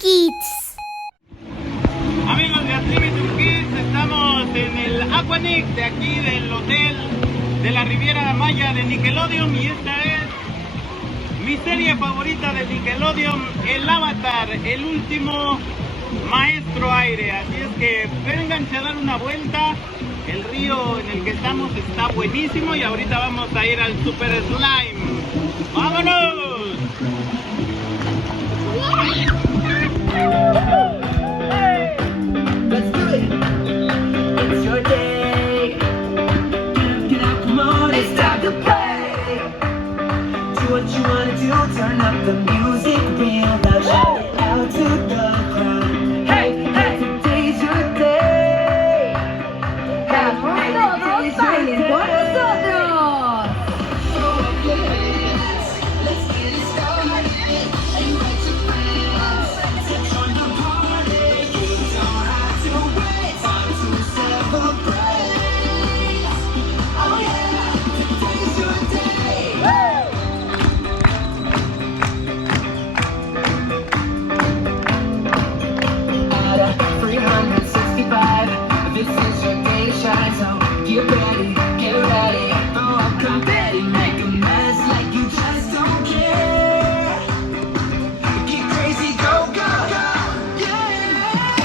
Kids. Amigos de Activity Kids, estamos en el Aquanic de aquí del Hotel de la Riviera Maya de Nickelodeon y esta es mi serie favorita de Nickelodeon, el Avatar, el último maestro aire. Así es que vénganse a dar una vuelta. El río en el que estamos está buenísimo y ahorita vamos a ir al Super Slime. ¡Vámonos! Let's do it. It's your day. Get up, come on, it's time to play. Do what you wanna do, turn up the music real loud, shout it out to the crowd. Hey, hey, today's your day. ¡Vamos todos, bailen con nosotros! Let's get it started. Invite your friends to join the party. You don't have to wait, time to celebrate. Oh yeah, today's your day. Out of 365, this is your day to shine. So get ready, throw up confetti, make a mess like you just don't care. Get crazy, go, go, go, yeah.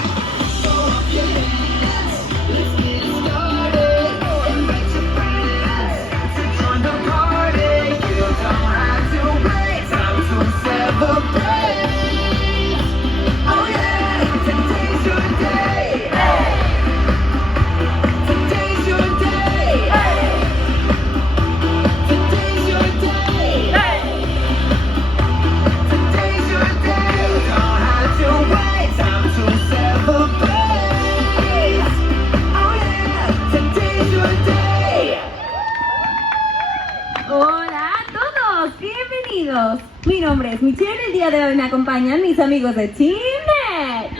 Throw up your hands, let's get it started. Invite your friends to join the party. You don't have to wait, time to celebrate. Oh yeah, today's your day. Today's your day. Today's your day. Today's your day. You don't have to wait, time to celebrate. Oh yeah, today's your day. Hola a todos, bienvenidos. Mi nombre es Michelle, el día de hoy me acompañan mis amigos de TeamNet.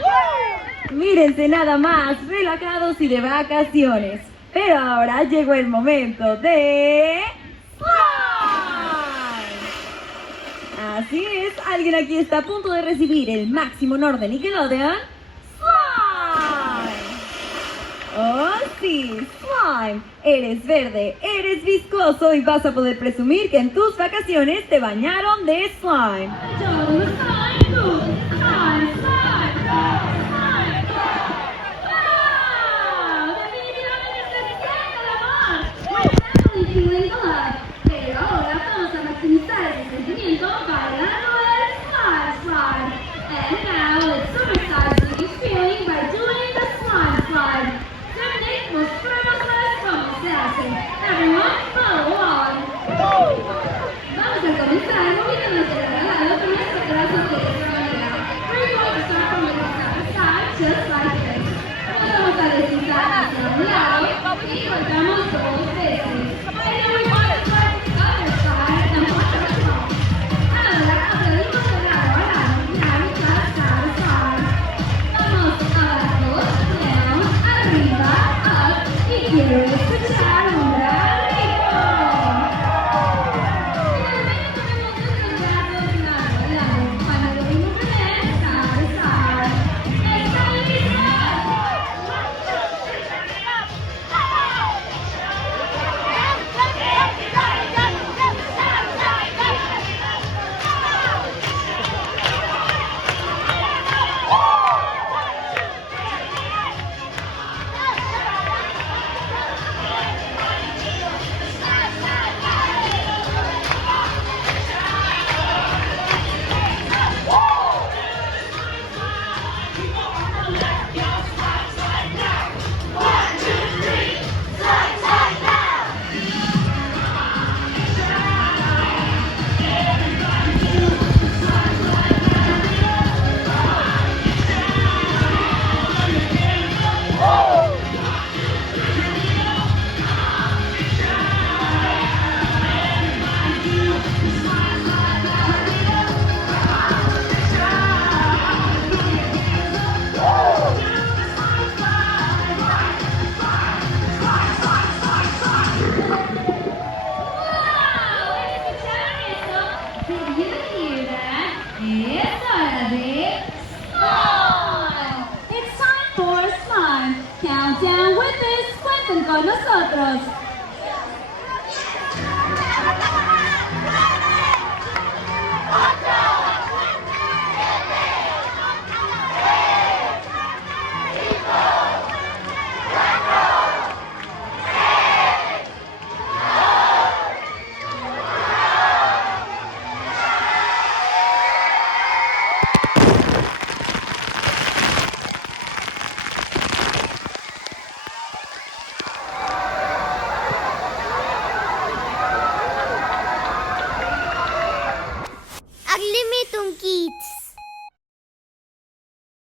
Mírense nada más, relajados y de vacaciones. Pero ahora llegó el momento de... Slime. Así es, alguien aquí está a punto de recibir el Maximo Honor de Nickelodeon. Slime. Oh sí, Slime. Eres verde, eres viscoso y vas a poder presumir que en tus vacaciones te bañaron de slime. Pero ahora vamos a maximizar ese sentimiento bailando el slime slide. And now let's supersize each feeling by doing the slime slide. Terminate, mostrarnos cómo se hace. Everyone, follow on. Vamos a comenzar moviéndonos de lado a lado con nuestros brazos de esta manera. We're going to start from the side to side, just like this. Vamos a deslizar hacia un lado y cortamos dos veces. And then we're going to try the other side and watch our top. Ahora aplaudimos de lado a lado. Now we just side to side. Vamos abajo, down, arriba, up. Y quiero escuchar un grito. Finalmente ponemos nuestros brazos lado a lado. Cuando lo vimos bien, side to side. ¿Están listos? Slime! It's time for slime. Countdown with us. Cuenten con nosotros.